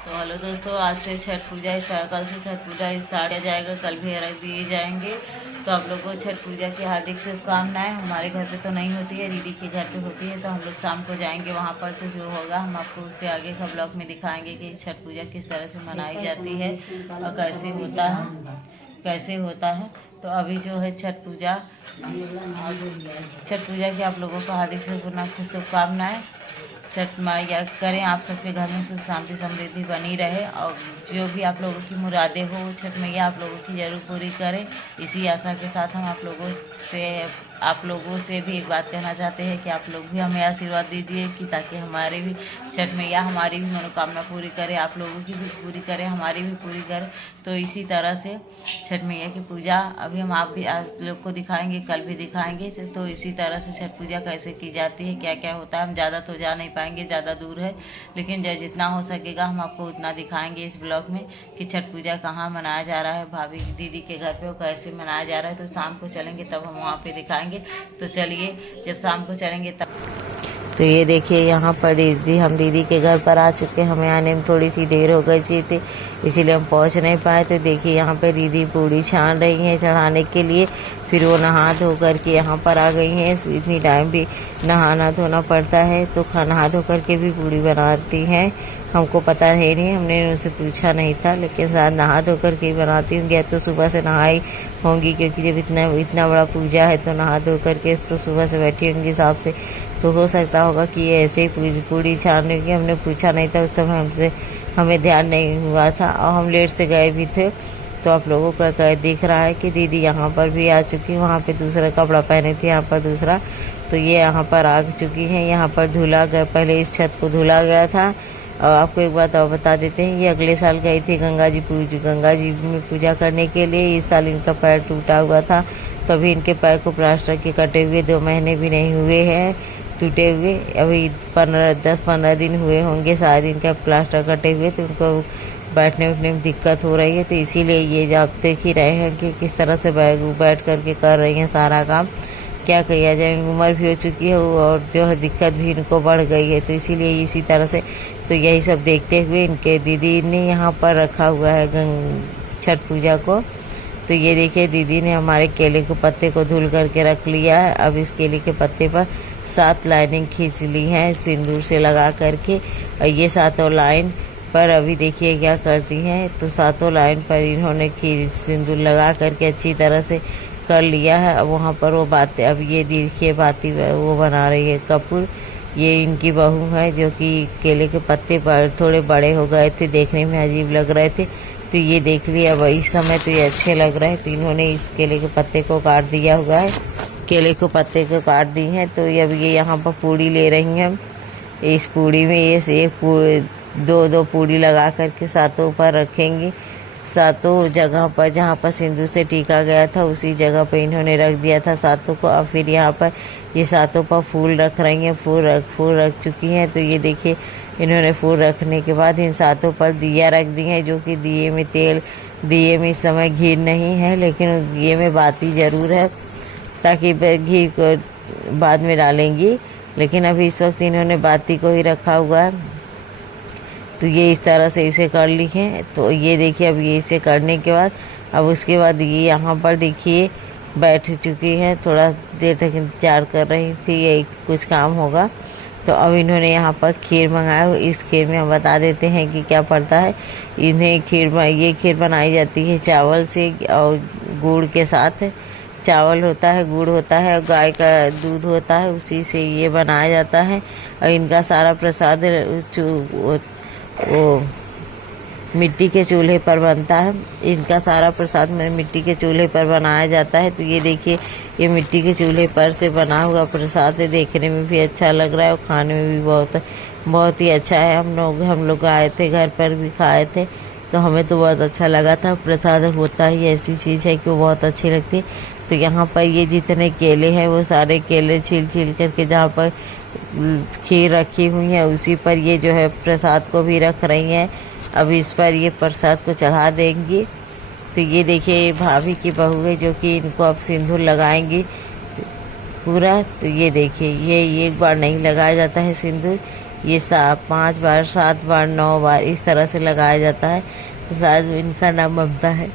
तो हेलो दोस्तों, आज से छठ पूजा स्टार्ट, कल से छठ पूजा स्टार्ट किया जाएगा, कल भी अर्घ दिए जाएंगे। तो आप लोगों को छठ पूजा की हार्दिक शुभकामनाएं। हमारे घर पे तो नहीं होती है, दीदी के घर पे होती है, तो हम लोग शाम को जाएंगे वहाँ पर। तो जो होगा हम आपको उसके आगे का ब्लॉग में दिखाएंगे कि छठ पूजा किस तरह से मनाई जाती है और कैसे होता है। तो अभी जो है छठ पूजा की आप लोगों को हार्दिक शुभकामनाएं। छठ मैया करें आप सबके घर में सुख शांति समृद्धि बनी रहे, और जो भी आप लोगों की मुरादें हो छठ मैया आप लोगों की ज़रूर पूरी करें। इसी आशा के साथ हम आप लोगों से भी एक बात कहना चाहते हैं कि आप लोग भी हमें आशीर्वाद दीजिए कि ताकि हमारे भी छठ मैया हमारी भी मनोकामना पूरी करे, आप लोगों की भी पूरी करे, हमारी भी पूरी करे। तो इसी तरह से छठ मैया की पूजा अभी हम आप लोग को दिखाएंगे, कल भी दिखाएंगे। तो इसी तरह से छठ पूजा कैसे की जाती है, क्या क्या होता है, हम ज़्यादा तो जा नहीं पाएंगे, ज़्यादा दूर है, लेकिन जितना हो सकेगा हम आपको उतना दिखाएंगे इस ब्लॉग में कि छठ पूजा कहाँ मनाया जा रहा है, भाभी दीदी के घर पे वो कैसे मनाया जा रहा है। तो शाम को चलेंगे तब हम वहाँ पे दिखाएंगे। तो चलिए, जब शाम को चलेंगे तब। तो ये देखिए यहाँ पर हम दीदी के घर पर आ चुके हैं। हमें आने में थोड़ी सी देर हो गई थी, इसीलिए हम पहुँच नहीं पाए। तो देखिए यहाँ पे दीदी पूड़ी छान रही हैं चढ़ाने के लिए। फिर वो नहा धो करके यहाँ पर आ गई हैं। इतनी टाइम भी नहाना धोना पड़ता है, तो नहा धो करके भी पूड़ी बनाती हैं। हमको पता है नहीं, हमने उनसे पूछा नहीं था, लेकिन शायद नहा धो करके ही बनाती होंगी, या तो सुबह से नहाई होंगी, क्योंकि जब इतना बड़ा पूजा है तो नहा धो करके तो सुबह से बैठी होंगी हिसाब से। तो हो सकता होगा कि ये ऐसे ही पूड़ी छानने की, हमने पूछा नहीं था उस समय, हमें ध्यान नहीं हुआ था और हम लेट से गए भी थे। तो आप लोगों का दिख रहा है कि दीदी यहाँ पर भी आ चुकी, वहाँ पे दूसरा कपड़ा पहने थे, यहाँ पर दूसरा। तो ये यहाँ पर आ चुकी हैं। यहाँ पर धुला गया, पहले इस छत को धुला गया था। और आपको एक बात और बता देते हैं, ये अगले साल गई थी गंगा जी में पूजा करने के लिए। इस साल इनका पैर टूटा हुआ था, तभी इनके पैर को प्लास्टर के कटे हुए 2 महीने भी नहीं हुए हैं टूटे हुए। अभी 10-15 दिन हुए होंगे शायद इनका प्लास्टर कटे हुए। तो उनको बैठने उठने में दिक्कत हो रही है, तो इसीलिए ये आप देख ही रहे हैं कि किस तरह से बैठ करके कर रही हैं सारा काम। क्या किया जाए, उम्र भी हो चुकी है और जो है दिक्कत भी इनको बढ़ गई है, तो इसीलिए इसी तरह से। तो यही सब देखते हुए इनके दीदी ने यहाँ पर रखा हुआ है छठ पूजा को। तो ये देखिए दीदी ने हमारे केले के पत्ते को धुल करके रख लिया है। अब इस केले के पत्ते पर 7 लाइनिंग खींच ली है सिंदूर से लगा करके, और ये 7 लाइन पर अभी देखिए क्या करती हैं। तो 7 लाइन पर इन्होंने सिंदूर लगा करके अच्छी तरह से कर लिया है। अब वहाँ पर वो बातें, अब ये देखिए बाती वो बना रही है कपूर। ये इनकी बहू है, जो कि केले के पत्ते पर थोड़े बड़े हो गए थे, देखने में अजीब लग रहे थे। तो ये देख लिया, अब इस समय तो ये अच्छे लग रहे हैं। तो इन्होंने इस केले के पत्ते को काट दिया हुआ है, केले के पत्ते को काट दी हैं। तो अब ये यहाँ पर पूड़ी ले रही हैं। इस पूड़ी में ये दो पूड़ी लगा करके 7 पर रखेंगी। 7 जगह पर जहाँ पर सिंदूर से टीका गया था उसी जगह पर इन्होंने रख दिया था 7 को। और फिर यहाँ पर ये 7 पर फूल रख रही हैं, फूल रख चुकी हैं। तो ये देखिए इन्होंने फूल रखने के बाद इन 7 पर दिया रख दी है, जो कि दिए में इस समय घी नहीं है, लेकिन दिए में बाती ज़रूर है, ताकि घी को बाद में डालेंगी, लेकिन अभी इस वक्त इन्होंने बाती को ही रखा हुआ है। तो ये इस तरह से इसे कर ली है। तो ये देखिए अब ये इसे करने के बाद अब उसके बाद ये यहाँ पर देखिए बैठ चुकी हैं, थोड़ा देर तक इंतजार कर रही थी, ये कुछ काम होगा। तो अब इन्होंने यहाँ पर खीर मंगाया। इस खीर में हम बता देते हैं कि क्या पड़ता है। ये खीर बनाई जाती है चावल से और गुड़ के साथ। चावल होता है, गुड़ होता है और गाय का दूध होता है, उसी से ये बनाया जाता है। और इनका सारा प्रसाद वो मिट्टी के चूल्हे पर बनता है। इनका सारा प्रसाद मिट्टी के चूल्हे पर बनाया जाता है। तो ये देखिए ये मिट्टी के चूल्हे पर से बना हुआ प्रसाद है, देखने में भी अच्छा लग रहा है और खाने में भी बहुत ही अच्छा है। हम लोग आए थे, घर पर भी खाए थे, तो हमें तो बहुत अच्छा लगा था। प्रसाद होता ही ऐसी चीज़ है कि वो बहुत अच्छी लगती है। तो यहाँ पर ये जितने केले हैं वो सारे केले छील करके जहाँ पर खीर रखी हुई है उसी पर ये जो है प्रसाद को भी रख रही हैं। अब इस पर ये प्रसाद को चढ़ा देंगी। तो ये देखिए ये भाभी की बहू है, जो कि इनको अब सिंदूर लगाएंगी पूरा। तो ये देखिए ये एक बार नहीं लगाया जाता है सिंदूर, ये 5 बार 7 बार 9 बार इस तरह से लगाया जाता है। तो शायद इनका नाम ममता है,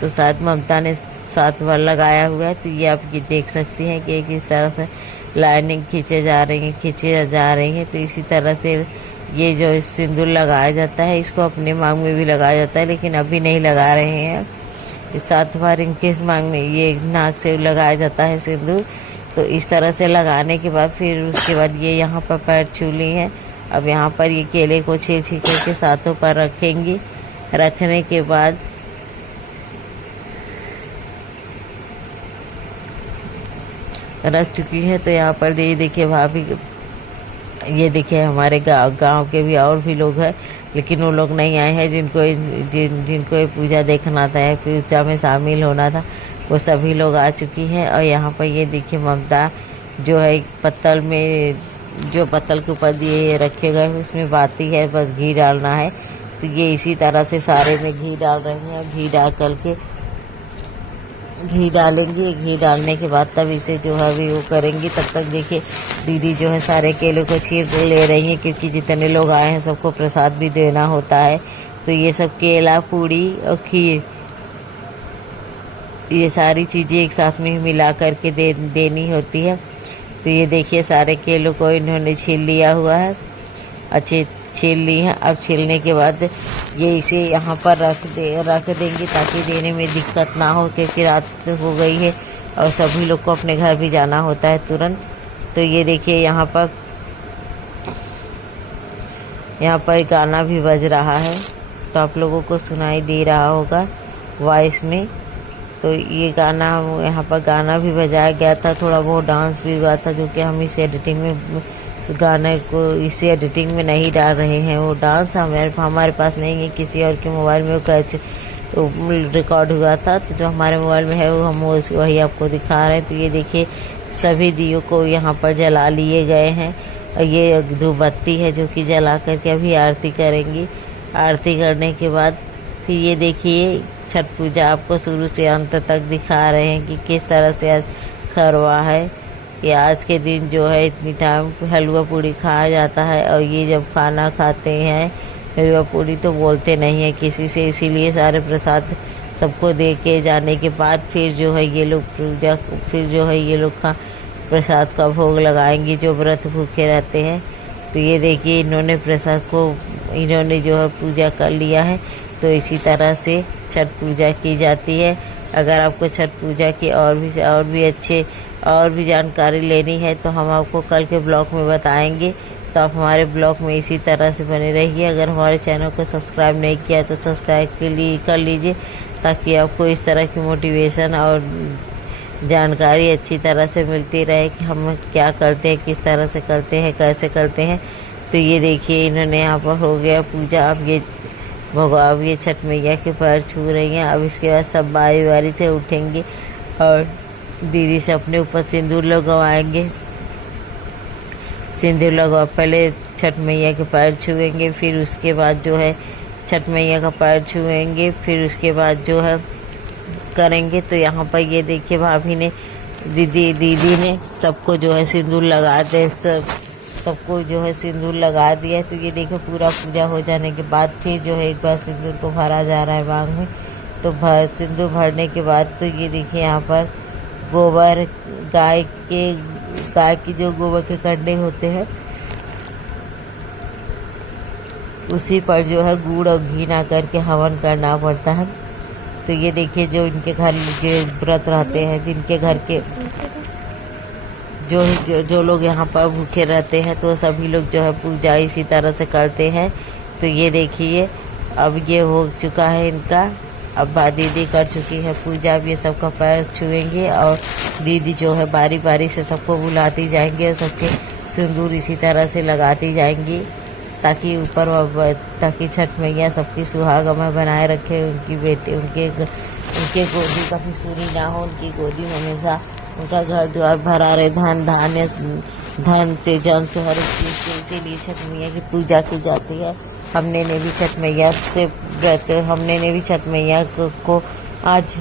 तो शायद ममता ने 7 बार लगाया हुआ है। तो ये आप ये देख सकती हैं कि किस तरह से लाइनिंग खींचे जा रही हैं। तो इसी तरह से ये जो सिंदूर लगाया जाता है, इसको अपने मांग में भी लगाया जाता है, लेकिन अभी नहीं लगा रहे हैं। 7 बार इनके मांग में ये नाक से लगाया जाता है सिंदूर। तो इस तरह से लगाने के बाद फिर उसके बाद ये यहाँ पर पैर छू ली हैं। अब यहाँ पर ये केले को छील करके सातों पर रखेंगी। रखने के बाद रख चुकी है। तो यहाँ पर ये देखिए भाभी, ये देखिए हमारे गांव के भी और भी लोग हैं, लेकिन वो लोग नहीं आए हैं जिनको ये पूजा देखना था या पूजा में शामिल होना था, वो सभी लोग आ चुकी हैं। और यहाँ पर ये देखिए ममता जो है पत्तल में, जो पत्तल के ऊपर ये रखे गए उसमें बाती है, बस घी डालना है। तो ये इसी तरह से सारे में घी डाल रही हैं। घी डाल करके घी डालेंगी। घी डालने के बाद तब इसे जो है अभी वो करेंगी। तब तक देखिए दीदी जो है सारे केलों को चीर ले रही हैं, क्योंकि जितने लोग आए हैं सबको प्रसाद भी देना होता है। तो ये सब केला, पूड़ी और खीर, ये सारी चीज़ें एक साथ में मिला करके देनी होती है। तो ये देखिए सारे केलों को इन्होंने छील लिया हुआ है, अच्छे छील ली हैं। अब छीलने के बाद ये इसे यहाँ पर रख देंगे ताकि देने में दिक्कत ना हो, क्योंकि रात हो गई है और सभी लोग को अपने घर भी जाना होता है तुरंत। तो ये देखिए यहाँ पर गाना भी बज रहा है, तो आप लोगों को सुनाई दे रहा होगा वॉइस में। तो ये गाना यहाँ पर गाना भी बजाया गया था, थोड़ा बहुत डांस भी हुआ था, जो कि हम इस एडिटिंग में गाने को इसी एडिटिंग में नहीं डाल रहे हैं। वो डांस हमारे पास नहीं है, किसी और के मोबाइल में वो रिकॉर्ड हुआ था। तो जो हमारे मोबाइल में है वो हम वही आपको दिखा रहे हैं। तो ये देखिए सभी दियों को यहाँ पर जला लिए गए हैं। और ये धूपबत्ती है जो कि जला करके अभी आरती करेंगी। आरती करने के बाद फिर ये देखिए छठ पूजा आपको शुरू से अंत तक दिखा रहे हैं कि किस तरह से आज खरवा है। ये आज के दिन जो है इतनी टाइम हलवा पूड़ी खाया जाता है। और ये जब खाना खाते हैं हलवा पूड़ी तो बोलते नहीं है किसी से, इसीलिए सारे प्रसाद सबको दे के जाने के बाद फिर जो है ये लोग प्रसाद का भोग लगाएंगे जो व्रत भूखे रहते हैं। तो ये देखिए इन्होंने प्रसाद को जो है पूजा कर लिया है। तो इसी तरह से छठ पूजा की जाती है। अगर आपको छठ पूजा की और भी जानकारी लेनी है तो हम आपको कल के ब्लॉग में बताएंगे। तो आप हमारे ब्लॉग में इसी तरह से बने रहिए। अगर हमारे चैनल को सब्सक्राइब नहीं किया तो सब्सक्राइब कर लीजिए, ताकि आपको इस तरह की मोटिवेशन और जानकारी अच्छी तरह से मिलती रहे कि हम क्या करते हैं, किस तरह से करते हैं, कैसे करते हैं। तो ये देखिए इन्होंने यहाँ पर हो गया पूजा। अब ये छठ मैया के पैर छू रही हैं। अब इसके बाद सब बारी बारी से उठेंगे और दीदी से अपने ऊपर सिंदूर लगवाएंगे। सिंदूर लगवा पहले छठ मैया के पैर छुएंगे, फिर उसके बाद जो है छठ मैया का पैर छुएंगे, फिर उसके बाद जो है करेंगे। तो यहाँ पर ये देखिए भाभी ने दीदी ने सबको जो है सिंदूर सबको जो है सिंदूर लगा दिया। तो ये देखो पूरा पूजा हो जाने के बाद फिर जो है एक बार सिंदूर को भरा जा रहा है मांग में। तो सिंदूर भरने के बाद तो ये देखिए यहाँ पर गोबर गाय की जो गोबर के कंडे होते हैं उसी पर जो है गुड़ और घी ना करके हवन करना पड़ता है। तो ये देखिए जो इनके घर जो व्रत रहते हैं, जिनके घर के जो लोग यहाँ पर भूखे रहते हैं, तो सभी लोग जो है पूजा इसी तरह से करते हैं। तो ये देखिए अब ये हो चुका है इनका। अब दीदी कर चुकी है पूजा। अब ये सबका पैर छुएंगे और दीदी जो है बारी बारी से सबको बुलाती जाएंगी और सबके सिंदूर इसी तरह से लगाती जाएंगी, ताकि छठ मैया सबकी सुहागमय बनाए रखे। उनके गोदी कभी सूनी ना हो, उनकी गोदी में हमेशा उनका घर द्वार भरा रहे, धन से जन से हर एक चीज़ से। इसीलिए छठ मैया की पूजा की जाती है। हमने ने भी छठ मैया को आज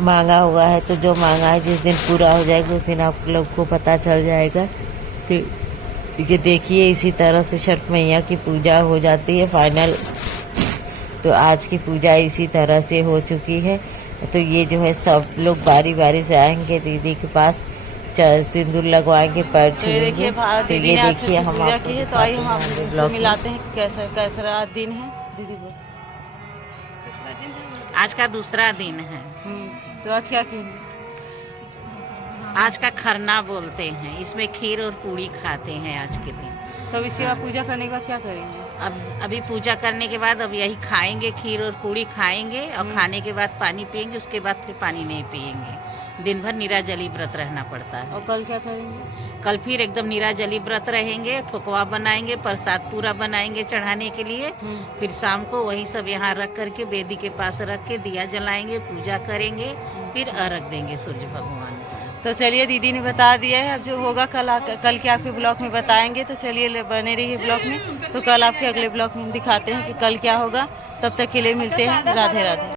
मांगा हुआ है। तो जो मांगा है जिस दिन पूरा हो जाएगा उस दिन आप लोग को पता चल जाएगा कि ये देखिए इसी तरह से छठ मैया की पूजा हो जाती है फाइनल। तो आज की पूजा इसी तरह से हो चुकी है। तो ये जो है सब लोग बारी बारी से आएंगे दीदी के पास, सिंदूर लगवाएंगे, पैर छुएंगे। तो ये देखिए हम पूजा की है, तो आइए हम आपको ब्लॉग मिलाते हैं कि कैसा कैसा दिन है दीदी को। आज का दूसरा दिन है। तो आज क्या की? आज का खरना बोलते हैं, इसमें खीर और पूड़ी खाते हैं आज के दिन। तो इसके बाद पूजा करने के बाद क्या करेंगे? अभी पूजा करने के बाद अब यही खाएंगे, खीर और पूड़ी खाएंगे और खाने के बाद पानी पियेंगे, उसके बाद फिर पानी नहीं पियेंगे। दिन भर निराजली व्रत रहना पड़ता है। और कल क्या करेंगे? कल फिर एकदम निराजली व्रत रहेंगे, ठोकवा बनाएंगे, प्रसाद पूरा बनाएंगे चढ़ाने के लिए। फिर शाम को वही सब यहाँ रख करके वेदी के पास रख के दिया जलाएंगे, पूजा करेंगे, फिर अर्घ देंगे सूर्य भगवान को। तो चलिए दीदी ने बता दिया है, अब जो होगा कल के आपके ब्लॉग में बताएंगे। तो चलिए बने रहिए ब्लॉग में। तो कल आपके अगले ब्लॉग में हम दिखाते हैं कि कल क्या होगा। तब तक के लिए मिलते हैं। राधे राधे।